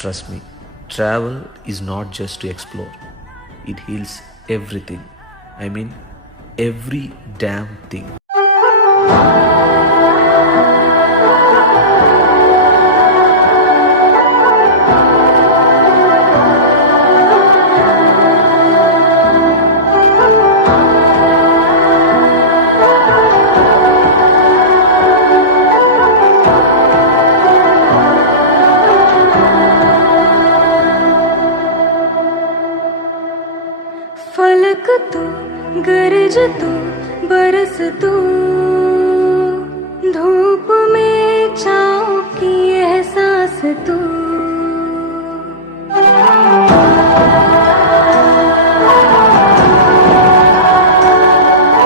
Trust me, travel is not just to explore, it heals everything. I mean, every damn thing. फलक तू, गरज तू, बरस तू, धूप में छाँव की एहसास तू।